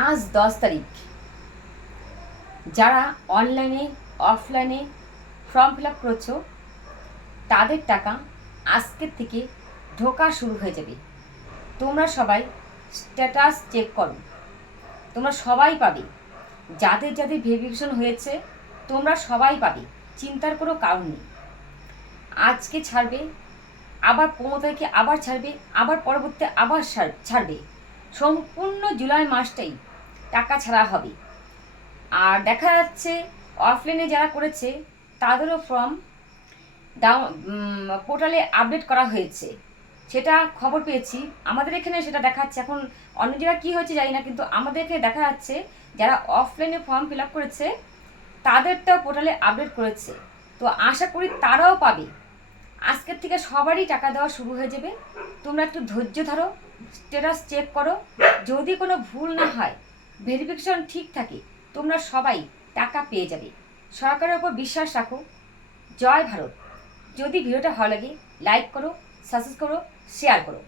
আজ 10 তারিখ। যারা অনলাইনে অফলাইনে ফর্ম ফিল আপ করেছো তাদের টাকা আজকের থেকে ঢোকা শুরু হয়ে যাবে। তোমরা সবাই স্ট্যাটাস চেক করো, তোমরা সবাই পাবে। যাদের যাদের ভেরিফিকেশন হয়েছে তোমরা সবাই পাবে, চিন্তার কোনো কারণ নেই। আজকে ছাড়বে, আবার 15 তারিখে আবার ছাড়বে, আবার পরবর্তী আবার ছাড়বে। সম্পূর্ণ জুলাই মাসটাই টাকা ছাড়া হবে। আর দেখা যাচ্ছে অফলাইনে যারা করেছে তাদেরও ফর্ম পোর্টালে আপডেট করা হয়েছে, সেটা খবর পেয়েছি। আমাদের এখানে সেটা দেখাচ্ছে, এখন অন্য জায়গায় কী হয়েছে জানি না, কিন্তু আমাদের এখানে দেখা যাচ্ছে যারা অফলাইনে ফর্ম ফিল আপ করেছে তাদেরটাও পোর্টালে আপডেট করেছে। তো আশা করি তারাও পাবে। আজকের থেকে সবারই টাকা দেওয়া শুরু হয়ে যাবে। তোমরা একটু ধৈর্য ধরো, স্ট্যাটাস চেক করো। যদি কোনো ভুল না হয়, ভেরিফিকেশন ঠিক থাকে, তোমরা সবাই টাকা পেয়ে যাবে। সরকারের উপর বিশ্বাস রাখো। জয় ভারত। যদি ভিডিওটা ভালো লাগে লাইক করো, সাবস্ক্রাইব করো, শেয়ার করো।